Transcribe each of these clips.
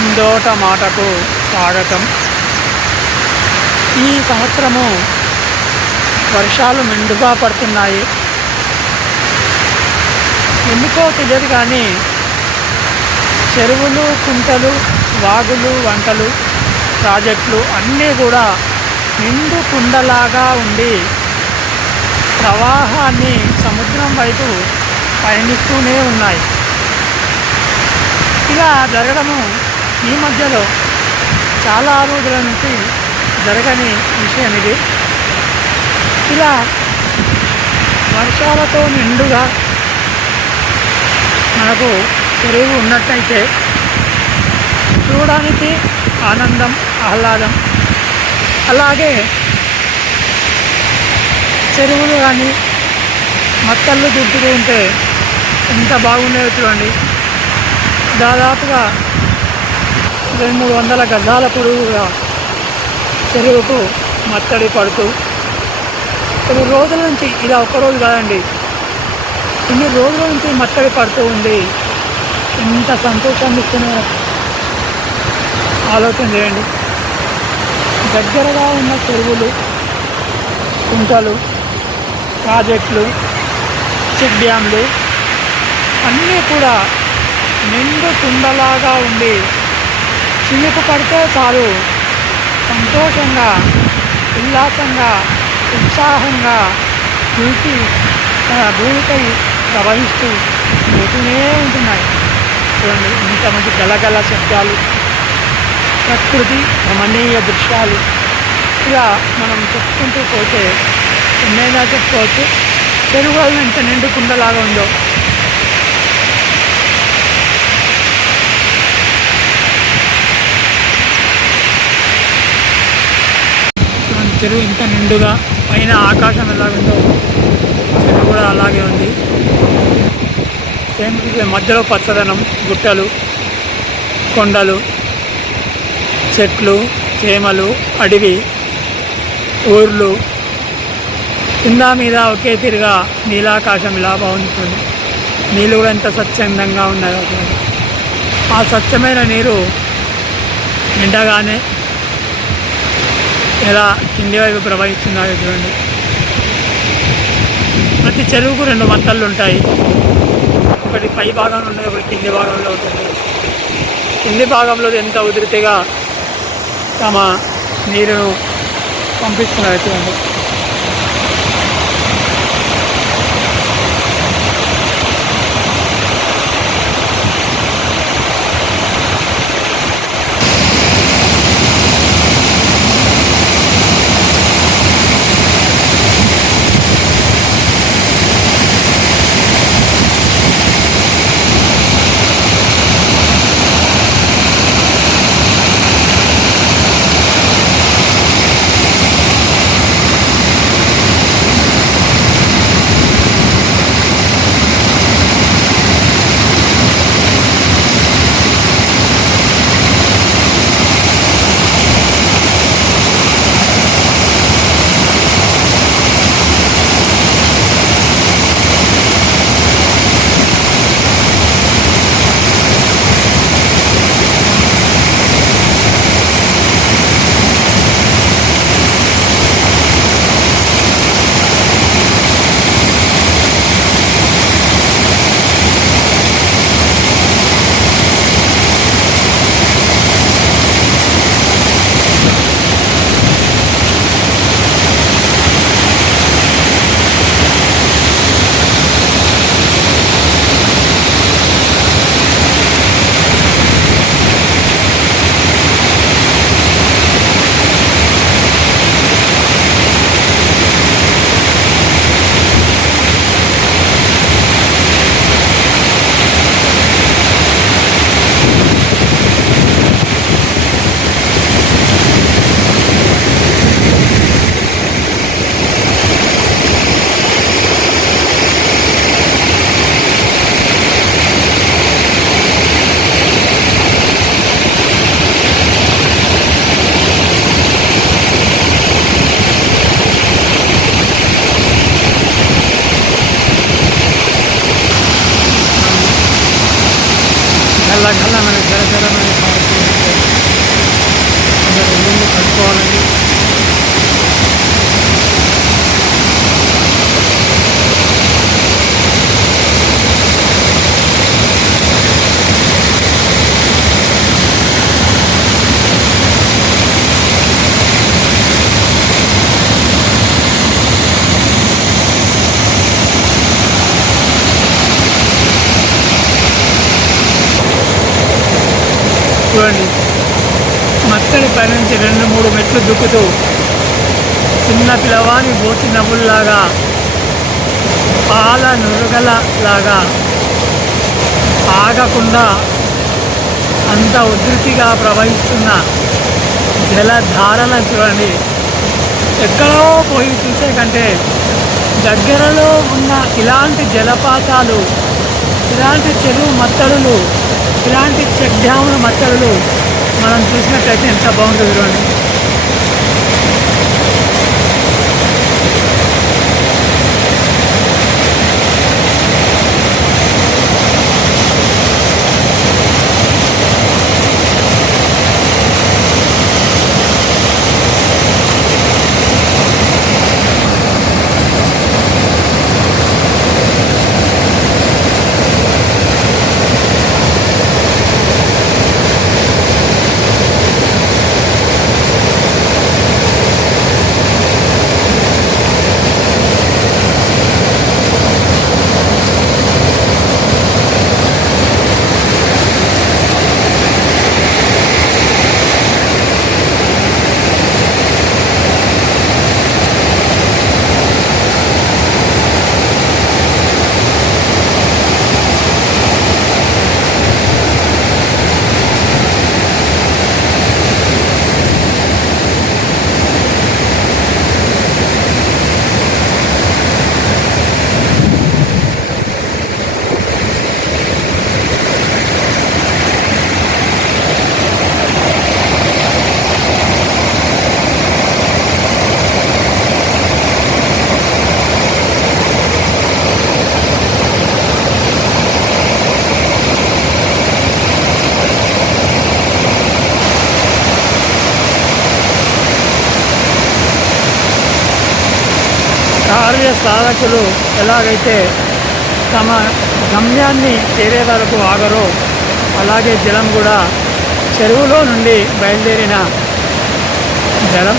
చిందోట మాటకు స్వాగతం. ఈ సంవత్సరము వర్షాలు మెండుగా పడుతున్నాయి. ఎందుకో తెలియదు కానీ చెరువులు కుంటలు వాగులు వంటలు ప్రాజెక్టులు అన్నీ కూడా నిండు కుండలాగా ఉండి ప్రవాహాన్ని సముద్రం వైపు పయనిస్తూనే ఉన్నాయి. ఇలా జరగడము ఈ మధ్యలో చాలా రోజుల నుంచి జరగని విషయం ఇది. ఇలా వర్షాలతో నిండుగా మనకు చెరువు ఉన్నట్టయితే చూడడానికి ఆనందం ఆహ్లాదం. అలాగే చెరువులు కానీ మత్తళ్ళు దుట్టుతూ ఉంటే ఎంత బాగుండేవి చూడండి. దాదాపుగా రెండు మూడు వందల గజాల పొడుగుగా చెరువుకు మత్తడి పడుతూ కొన్ని రోజుల నుంచి ఇలా ఒక్కరోజు కాదండి. ఇన్ని రోజుల నుంచి మత్తడి పడుతూ ఉంది. ఎంత సంతోషాన్ని ఇస్తున్న ఆలోచన చేయండి. దగ్గరగా ఉన్న చెరువులు కుంటలు ప్రాజెక్టులు చెక్ డ్యామ్లు అన్నీ కూడా నిండు కుండలాగా ఉండి చినుకు పడితే చాలు. సంతోషంగా ఉల్లాసంగా ఉత్సాహంగా భూమి ఆ, భూమిపై ప్రవహిస్తూ పోతూనే ఉంటున్నాయి. చూడండి ఇంత మంచి గలగల శబ్దాలు ప్రకృతి రమణీయ దృశ్యాలు. ఇలా మనం చెప్పుకుంటూ పోతే ఎన్నైనా చెప్పుకోవచ్చు. చెరువులను ఎంత నిండు నిండుకుండలాగా ఉందో మన చెరువు ఇంత నిండుగా పైన ఆకాశం ఎలా ఉందో చెరువు కూడా అలాగే ఉంది. సేమ్ మధ్యలో పచ్చదనం గుట్టలు కొండలు చెట్లు చేమలు అడవి ఊర్లు. కింద మీద ఒకే తీరుగా నీలాకాశం ఇలా బాగుంటుంది. నీళ్ళు కూడా ఎంత స్వచ్ఛందంగా ఉన్నాయో ఆ స్వచ్ఛమైన నీరు నిండగానే ఎలా కింది వైపు ప్రవహిస్తున్నాయో చూడండి. ప్రతి చెరువుకు రెండు మత్తళ్ళు ఉంటాయి. ఒకటి పై భాగంలో ఉన్నది ఒకటి కింది భాగంలో ఉంటుంది. కింది భాగంలో ఎంత ఉధృతిగా తమ నీరును పంపిస్తున్నారు చూడండి. చూడండి. మత్తడి పైనుంచి రెండు మూడు మెట్లు దుక్కుతూ చిన్న పిల్లవాని బోచి నవ్వుల్లాగా పాల నురుగలలాగా ఆగకుండా అంత ఉధృతిగా ప్రవహిస్తున్న జలధారలను చూడండి. ఎక్కడో పోయి చూసే కంటే దగ్గరలో ఉన్న ఇలాంటి జలపాతాలు ఇలాంటి చెరువు మత్తడులు ఇలాంటి చెక్ డ్యాముల మచ్చలు మనం చూసినట్లయితే ఎంత బాగుంటుంది చూడండి. కార్య సాధకులు ఎలాగైతే తమ గమ్యాన్ని చేరే వరకు ఆగరో అలాగే జలం కూడా చెరువులో నుండి బయలుదేరిన జలం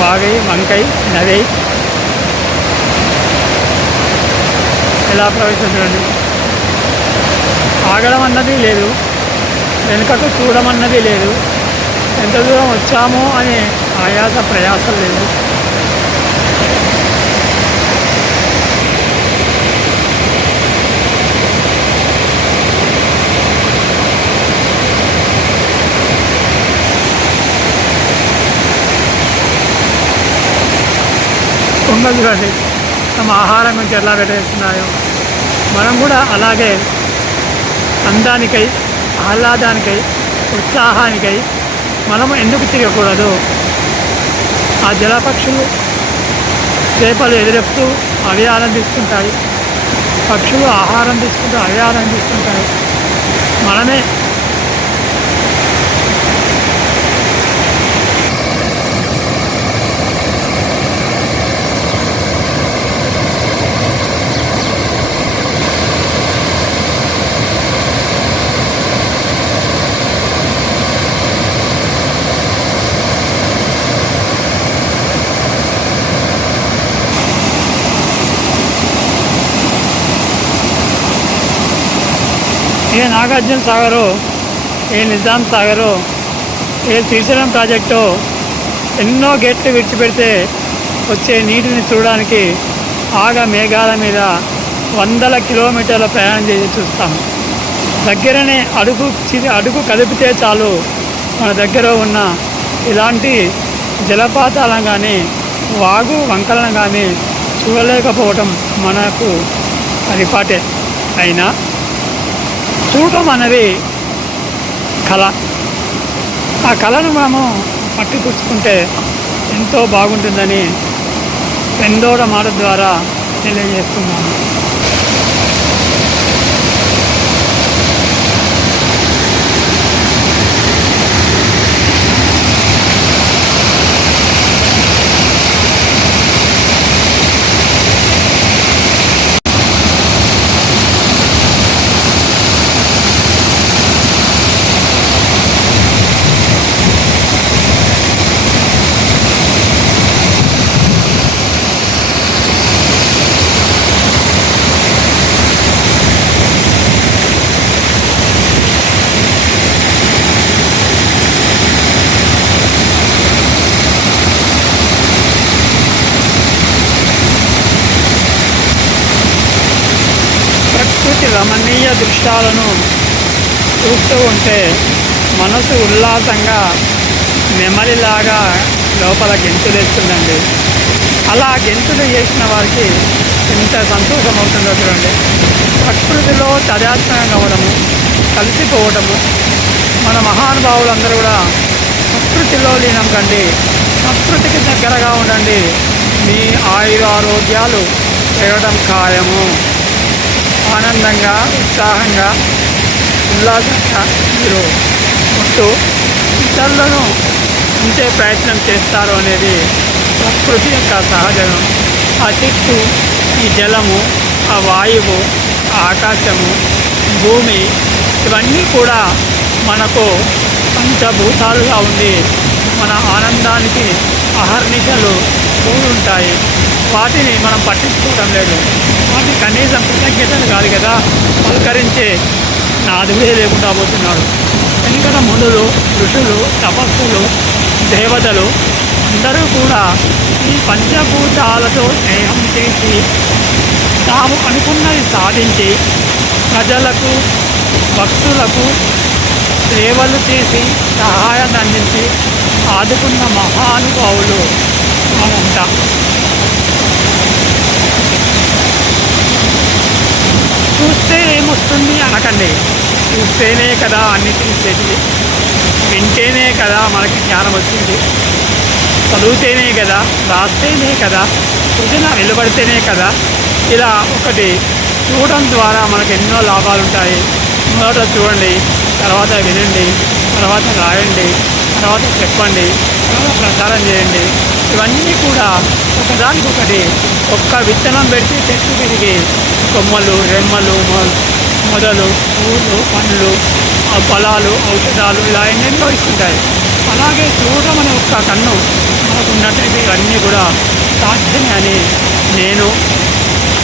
వాగై వంకై నదై ఎలా ప్రవేశించండి ఆగడం అన్నది లేదు వెనుకకు చూడమన్నది లేదు ఎంత దూరం వచ్చామో అనే ఆయాస ప్రయాసం లేదు. కొంగలు చూడండి తమ ఆహారం గురించి ఎలా పెట్టేస్తున్నాయో మనం కూడా అలాగే అందానికై ఆహ్లాదానికై ఉత్సాహానికై మనం ఎందుకు తిరగకూడదు? ఆ జలపక్షులు చేపలు ఎదురెప్పుతూ అవి ఆనందిస్తుంటాయి పక్షులు ఆహారం తీసుకుంటూ అవి ఆనందిస్తుంటాయి మనమే ఏ నాగార్జున సాగరు ఏ నిజాం సాగరు ఏ శ్రీశైలం ప్రాజెక్టు ఎన్నో గేట్లు విడిచిపెడితే వచ్చే నీటిని చూడడానికి ఆగ మేఘాల మీద వందల కిలోమీటర్ల ప్రయాణం చేసి చూస్తాం. దగ్గరనే అడుగు చి- అడుగు కదిపితే చాలు మన దగ్గర ఉన్న ఇలాంటి జలపాతాలను కానీ వాగు వంకలను కానీ చూడలేకపోవటం మనకు పరిపాటే అయినా చూడటం అనేది కళ. ఆ కళను మనము పట్టిపుచ్చుకుంటే ఎంతో బాగుంటుందని రెండోడ మాట ద్వారా తెలియజేస్తున్నాను. దృశ్యాలను చూస్తూ ఉంటే మనసు ఉల్లాసంగా నెమలిలాగా లోపల గెంతులేస్తుందండి అలా గెంతులు చేసిన వారికి ఎంత సంతోషం అవుతుందో చూడండి. ప్రకృతిలో తదాత్మకంగా అవ్వడము కలిసిపోవడము మన మహానుభావులందరూ కూడా ప్రకృతిలో లీనం కండి. ప్రకృతికి దగ్గరగా ఉండండి. మీ ఆయుర ఆరోగ్యాలు పెరగడం ఖాయము. ఆనందంగా ఉత్సాహంగా ఉల్లాసంగా మీరు ఉంటూ ఇతరులను ఉంచే ప్రయత్నం చేస్తారు అనేది ప్రకృతి యొక్క సహజం ఆ చెట్టు ఈ జలము ఆ వాయువు ఆకాశము భూమి ఇవన్నీ కూడా మనకు పంచభూతాలుగా ఉండి మన ఆనందానికి అహర్నిశలు ఉంటాయి వాటిని మనం పట్టించుకోవడం లేదు. వాటిని కనీసం కృతజ్ఞతలు కాదు కదా పలకరించే నాదుడే లేకుండా పోతున్నాడు. ఎందుకంటే మునులు ఋషులు తపస్సులు దేవతలు అందరూ కూడా ఈ పంచభూతాలతో స్నేహం చేసి తాము అనుకున్నది సాధించి ప్రజలకు భక్తులకు సేవలు చేసి సహాయాన్ని అందించి ఆదుకున్న మహానుభావులు మనంతా చూస్తే ఏమొస్తుంది అనకండి. చూస్తేనే కదా అన్ని తెలిసేది వింటేనే కదా మనకి జ్ఞానం వచ్చింది. చదివితేనే కదా రాస్తేనే కదా సృజన నిలబడితేనే కదా. ఇలా ఒకటి చూడడం ద్వారా మనకు ఎన్నో లాభాలు ఉంటాయి. మొదట చూడండి తర్వాత వినండి తర్వాత రాయండి తర్వాత చెప్పండి తర్వాత ప్రచారం చేయండి. ఇవన్నీ కూడా ఒకదానికొకటి ఒక్క విత్తనం పెడితే చెట్టు పెరిగి కొమ్మలు రెమ్మలు మొదలు పూలు పండ్లు ఫలాలు ఔషధాలు ఇలా ఎన్నెన్నో ఇస్తుంటాయి. అలాగే చూడడం అనే ఒక్క కన్ను మనకు ఉన్నట్టయితే ఇవన్నీ కూడా సాధ్యమే అని నేను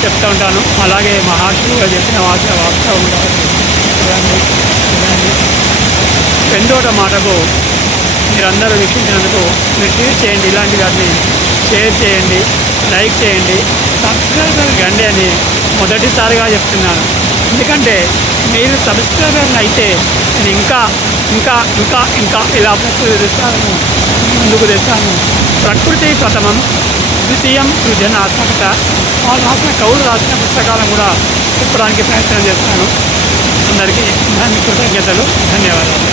చెప్తూ ఉంటాను. అలాగే మహర్షులుగా చెప్పిన వాస వాస్తవం ఉంటారు చూడండి చూడండి. రెండోట మాటకు మీరందరూ వీక్షించినందుకు మీరు షేర్ చేయండి ఇలాంటి వాటిని షేర్ చేయండి లైక్ చేయండి సబ్స్క్రైబర్ గండి అని మొదటిసారిగా చెప్తున్నాను. ఎందుకంటే మీరు సబ్స్క్రైబర్ అయితే నేను ఇంకా ఇంకా ఇంకా ఇంకా ఇలా ప్రకృతి తెస్తాను ముందుకు తెస్తాను ప్రకృతి ప్రథమం ద్వితీయం సృజనాత్మకత వాళ్ళు రాసిన కవులు రాసిన పుస్తకాలను కూడా చెప్పడానికి ప్రయత్నం చేస్తాను. అందరికీ దాని కృతజ్ఞతలు ధన్యవాదాలు.